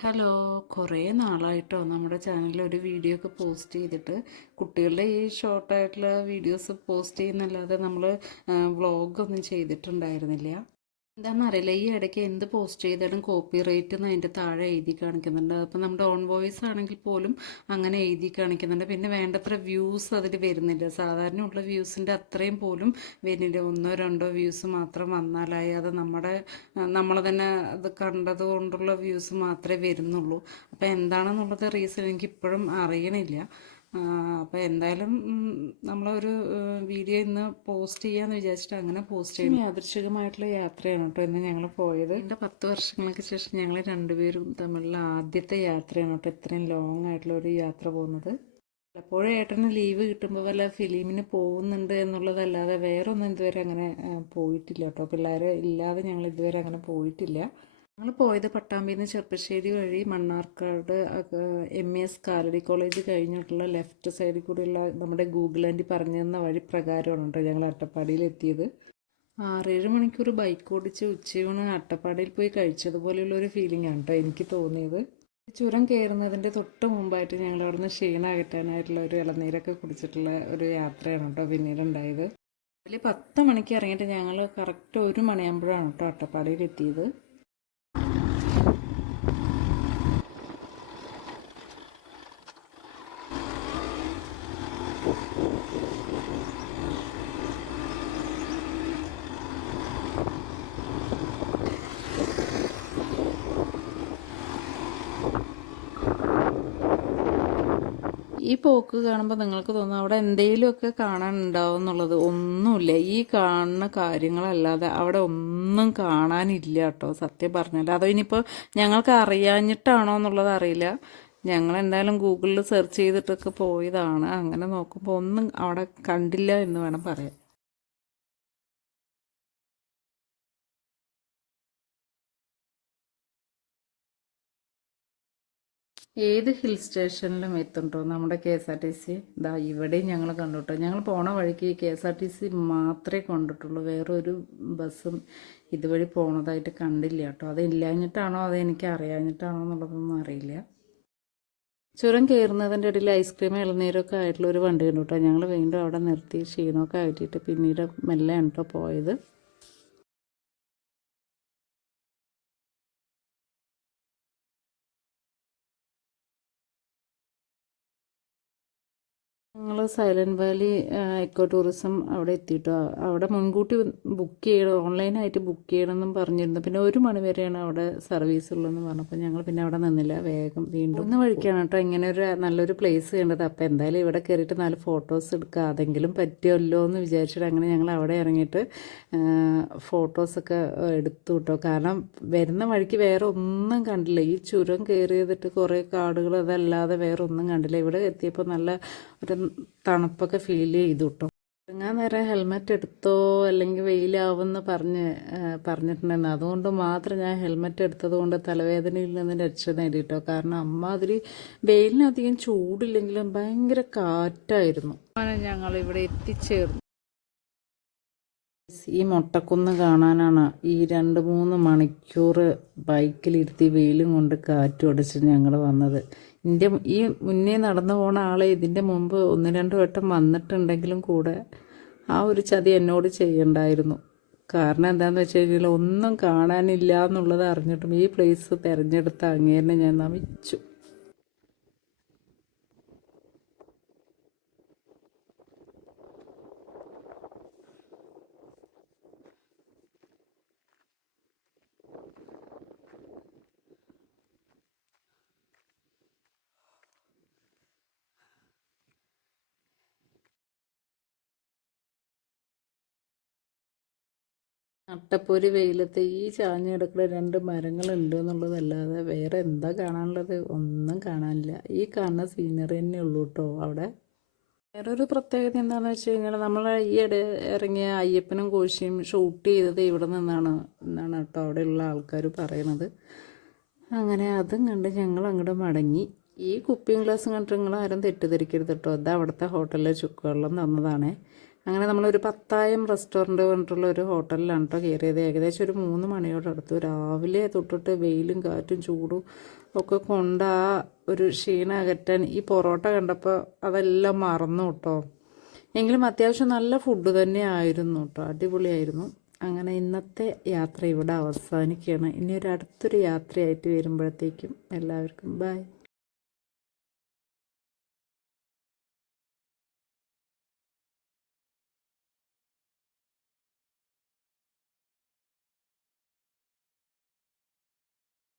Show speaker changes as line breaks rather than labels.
Hello കുറേ നാളായിട്ടോ നമ്മുടെ ചാനലിൽ ഒരു വീഡിയോ ഒക്കെ പോസ്റ്റ് ചെയ്തിട്ട്. കുട്ടികളുടെ ഈ ഷോർട്ടായിട്ടുള്ള വീഡിയോസ് പോസ്റ്റ് ചെയ്യുന്നല്ലാതെ നമ്മൾ വ്ളോഗൊന്നും ചെയ്തിട്ടുണ്ടായിരുന്നില്ല. എന്താണെന്നറിയില്ല ഈ ഇടയ്ക്ക് എന്ത് പോസ്റ്റ് ചെയ്താലും കോപ്പി റേറ്റ് എന്ന് അതിന്റെ താഴെ എഴുതി കാണിക്കുന്നുണ്ട്. അപ്പം നമ്മുടെ ഓൺ വോയിസ് ആണെങ്കിൽ പോലും അങ്ങനെ എഴുതി കാണിക്കുന്നുണ്ട്. പിന്നെ വേണ്ടത്ര വ്യൂസ് അതിൽ വരുന്നില്ല. സാധാരണ ഉള്ള വ്യൂസിന്റെ അത്രയും പോലും വരുന്നില്ല. ഒന്നോ രണ്ടോ വ്യൂസ് മാത്രം വന്നാലായി അത് നമ്മുടെ നമ്മൾ തന്നെ അത് കണ്ടത് കൊണ്ടുള്ള വ്യൂസ് മാത്രമേ വരുന്നുള്ളൂ. അപ്പോൾ എന്താണെന്നുള്ളത് റീസൺ എനിക്ക് ഇപ്പോഴും അറിയണില്ല. അപ്പോൾ എന്തായാലും നമ്മളൊരു വീഡിയോ ഇന്ന് പോസ്റ്റ് ചെയ്യാമെന്ന് വിചാരിച്ചിട്ട് അങ്ങനെ പോസ്റ്റ് ചെയ്യും യാദൃശികമായിട്ടുള്ള യാത്രയാണ് കേട്ടോ ഇന്ന് ഞങ്ങൾ പോയത്. എന്റെ പത്ത് വർഷങ്ങൾക്ക് ശേഷം ഞങ്ങൾ രണ്ടുപേരും തമ്മിലുള്ള ആദ്യത്തെ യാത്രയാണ് കേട്ടോ ഇത്രയും ലോങ് ആയിട്ടുള്ള ഒരു യാത്ര പോകുന്നത്. പലപ്പോഴും ഏട്ടന് ലീവ് കിട്ടുമ്പോൾ വല്ല ഫിലിമിന് പോകുന്നുണ്ട് എന്നുള്ളതല്ലാതെ വേറൊന്നും ഇതുവരെ അങ്ങനെ പോയിട്ടില്ല കേട്ടോ പിള്ളേരെ ഇല്ലാതെ ഞങ്ങൾ ഇതുവരെ അങ്ങനെ പോയിട്ടില്ല. ഞങ്ങൾ പോയത് പട്ടാമ്പിയിൽ നിന്ന് ചെറുപ്പശ്ശേരി വഴി Mannarkkad M S Kalady college കഴിഞ്ഞിട്ടുള്ള ലെഫ്റ്റ് സൈഡിൽ കൂടെയുള്ള നമ്മുടെ ഗൂഗിൾ ആന്റി പറഞ്ഞു തന്ന വഴി പ്രകാരമാണ് കേട്ടോ ഞങ്ങൾ അട്ടപ്പാടിയിൽ എത്തിയത്. ആറേഴ് മണിക്കൂർ ബൈക്ക് ഓടിച്ച് ഉച്ചയൂണ് അട്ടപ്പാടിയിൽ പോയി കഴിച്ചതുപോലെയുള്ള ഒരു ഫീലിംഗ് ആണ് കേട്ടോ എനിക്ക് തോന്നിയത്. ചുരം കയറുന്നതിന്റെ തൊട്ട് മുമ്പായിട്ട് ഞങ്ങൾ അവിടുന്ന് ക്ഷീണം അകറ്റാനായിട്ടുള്ള ഒരു ഇളനീരൊക്കെ കുടിച്ചിട്ടുള്ള ഒരു യാത്രയാണ് കേട്ടോ പിന്നീട് ഉണ്ടായത് അതിൽ പത്ത് മണിക്ക് ഇറങ്ങിയിട്ട് ഞങ്ങൾ കറക്റ്റ് ഒരു മണിയാകുമ്പോഴാണ് കേട്ടോ അട്ടപ്പാടിയിൽ എത്തിയത്. ഈ പോക്ക് കാണുമ്പോൾ നിങ്ങൾക്ക് തോന്നും അവിടെ എന്തെങ്കിലുമൊക്കെ കാണാനുണ്ടാവും എന്നുള്ളത് ഒന്നുമില്ല. ഈ കാണുന്ന കാര്യങ്ങളല്ലാതെ അവിടെ ഒന്നും കാണാനില്ല കേട്ടോ. സത്യം പറഞ്ഞാൽ അതോ ഇനിയിപ്പോൾ ഞങ്ങൾക്ക് അറിയാഞ്ഞിട്ടാണോ എന്നുള്ളത് അറിയില്ല. ഞങ്ങൾ എന്തായാലും ഗൂഗിളിൽ സെർച്ച് ചെയ്തിട്ടൊക്കെ പോയതാണ്. അങ്ങനെ നോക്കുമ്പോൾ ഒന്നും അവിടെ കണ്ടില്ല എന്ന് വേണം പറയാൻ. ഏത് ഹിൽ സ്റ്റേഷനിലും എത്തുണ്ടോ നമ്മുടെ K S R T C ഇതാ ഇവിടെയും ഞങ്ങൾ കണ്ടുട്ടോ. ഞങ്ങൾ പോണ വഴിക്ക് K S R T C മാത്രമേ കണ്ടിട്ടുള്ളൂ. വേറൊരു ബസ്സും ഇതുവഴി പോണതായിട്ട് കണ്ടില്ല കേട്ടോ. അത് ഇല്ലാഞ്ഞിട്ടാണോ? അത് എനിക്ക് അറിയാഞ്ഞിട്ടാണോ എന്നുള്ളതൊന്നും അറിയില്ല. ചുരം കയറുന്നതിന്റെ ഇടയിൽ ഐസ്ക്രീം ഇളനീരൊക്കെ ആയിട്ടുള്ള ഒരു വണ്ടി കണ്ടു കേട്ടോ. ഞങ്ങൾ വീണ്ടും അവിടെ നിർത്തി ക്ഷീണമൊക്കെ ആയിട്ടിട്ട് പിന്നീട് മെല്ലെ കേട്ടോ പോയത്. ഞങ്ങൾ സൈലന്റ് വാലി എക്കോ ടൂറിസം അവിടെ എത്തിയിട്ടോ. അവിടെ മുൻകൂട്ടി ബുക്ക് ചെയ്യണം ഓൺലൈനായിട്ട് ബുക്ക് ചെയ്യണമെന്നും പറഞ്ഞിരുന്നു. പിന്നെ ഒരു മണി വരെയാണ് അവിടെ സർവീസ് ഉള്ളതെന്ന് പറഞ്ഞപ്പോൾ ഞങ്ങൾ പിന്നെ അവിടെ നിന്നില്ല. വേഗം വീണ്ടും ഒന്ന് വഴിക്കാണ് കേട്ടോ. ഇങ്ങനെ ഒരു നല്ലൊരു പ്ലേസ് കണ്ടത്. അപ്പോൾ എന്തായാലും ഇവിടെ കയറിയിട്ട് നല്ല ഫോട്ടോസ് എടുക്കുക അതെങ്കിലും പറ്റുമല്ലോ എന്ന് വിചാരിച്ചിട്ട് അങ്ങനെ ഞങ്ങൾ അവിടെ ഇറങ്ങിയിട്ട് ഫോട്ടോസൊക്കെ എടുത്തു കേട്ടോ. കാരണം വരുന്ന വഴിക്ക് വേറെ ഒന്നും കണ്ടില്ല. ഈ ചുരം കയറിയതിട്ട് കുറേ കാടുകൾ അതല്ലാതെ വേറെ ഒന്നും കണ്ടില്ല. ഇവിടെ എത്തിയപ്പോൾ നല്ല ഒരു തണുപ്പൊക്കെ ഫീൽ ചെയ്തു കേട്ടോ ഇറങ്ങാൻ നേരം ഹെൽമെറ്റ് എടുത്തോ അല്ലെങ്കിൽ വെയിലാവുമെന്ന് പറഞ്ഞ് പറഞ്ഞിട്ടുണ്ടായിരുന്നു. അതുകൊണ്ട് മാത്രം ഞാൻ ഹെൽമെറ്റ് എടുത്തത് കൊണ്ട് തലവേദനയിൽ നിന്ന് രക്ഷ നേടിയിട്ടോ കാരണം അമ്മ അമ്മാതിരി വെയിലിനധികം ചൂടില്ലെങ്കിലും ഭയങ്കര കാറ്റായിരുന്നു. ഞങ്ങൾ ഇവിടെ എത്തിച്ചേർന്നു. ഈ മുട്ടക്കുന്ന് കാണാനാണ് ഈ രണ്ട് മൂന്ന് മണിക്കൂർ ബൈക്കിലിരുത്തി വെയിലും കൊണ്ട് കാറ്റും അടിച്ച് ഞങ്ങൾ വന്നത്. എന്റെ ഈ മുന്നേ നടന്നു പോണ ആളെ ഇതിന്റെ മുമ്പ് ഒന്ന് രണ്ട് വട്ടം വന്നിട്ടുണ്ടെങ്കിലും കൂടെ ആ ഒരു ചതി എന്നോട് ചെയ്യണ്ടായിരുന്നു. കാരണം എന്താണെന്ന് വെച്ച് കഴിഞ്ഞാൽ ഒന്നും കാണാനില്ല എന്നുള്ളത് അറിഞ്ഞിട്ടും ഈ പ്ലേസ് തിരഞ്ഞെടുത്ത അങ്ങേനെ ഞാൻ നമിച്ചു. അട്ടപ്പൊരി വെയിലത്ത് ഈ ചാഞ്ഞ് കിടക്കുന്ന രണ്ട് മരങ്ങളുണ്ട് എന്നുള്ളതല്ലാതെ വേറെ എന്താ കാണാനുള്ളത്? ഒന്നും കാണാനില്ല. ഈ കാണുന്ന സീനറി തന്നെ ഉള്ളൂ കേട്ടോ അവിടെ. വേറൊരു പ്രത്യേകത എന്താണെന്ന് വെച്ച് കഴിഞ്ഞാൽ നമ്മൾ ഈയിടെ ഇറങ്ങിയ അയ്യപ്പനും കോശിയും ഷൂട്ട് ചെയ്തത് ഇവിടെ നിന്നാണ് എന്നാണ് കേട്ടോ അവിടെയുള്ള ആൾക്കാർ പറയുന്നത്. അങ്ങനെ അതും കണ്ട് ഞങ്ങൾ അങ്ങോട്ട് മടങ്ങി. ഈ കുപ്പിയും ഗ്ലാസ്സും കണ്ടിട്ട് നിങ്ങൾ ആരും തെറ്റിദ്ധരിക്കരുത് കേട്ടോ അത് അവിടുത്തെ ഹോട്ടലിലെ ചുക്കുവെള്ളം തന്നതാണേ. അങ്ങനെ നമ്മളൊരു പത്തായം റെസ്റ്റോറന്റ് പറഞ്ഞിട്ടുള്ള ഒരു ഹോട്ടലിലാണ് കേട്ടോ കയറിയത് ഏകദേശം ഒരു മൂന്ന് മണിയോടടുത്തു. രാവിലെ തൊട്ടിട്ട് വെയിലും കാറ്റും ചൂടും ഒക്കെ കൊണ്ട് ആ ഒരു ക്ഷീണം അകറ്റാൻ ഈ പൊറോട്ട കണ്ടപ്പോൾ അതെല്ലാം മറന്നു കേട്ടോ എങ്കിലും അത്യാവശ്യം നല്ല ഫുഡ് തന്നെ ആയിരുന്നു കേട്ടോ അടിപൊളിയായിരുന്നു. അങ്ങനെ ഇന്നത്തെ യാത്ര ഇവിടെ അവസാനിക്കുകയാണ്. ഇനി ഒരു അടുത്തൊരു യാത്രയായിട്ട് വരുമ്പോഴത്തേക്കും എല്ലാവർക്കും ബൈ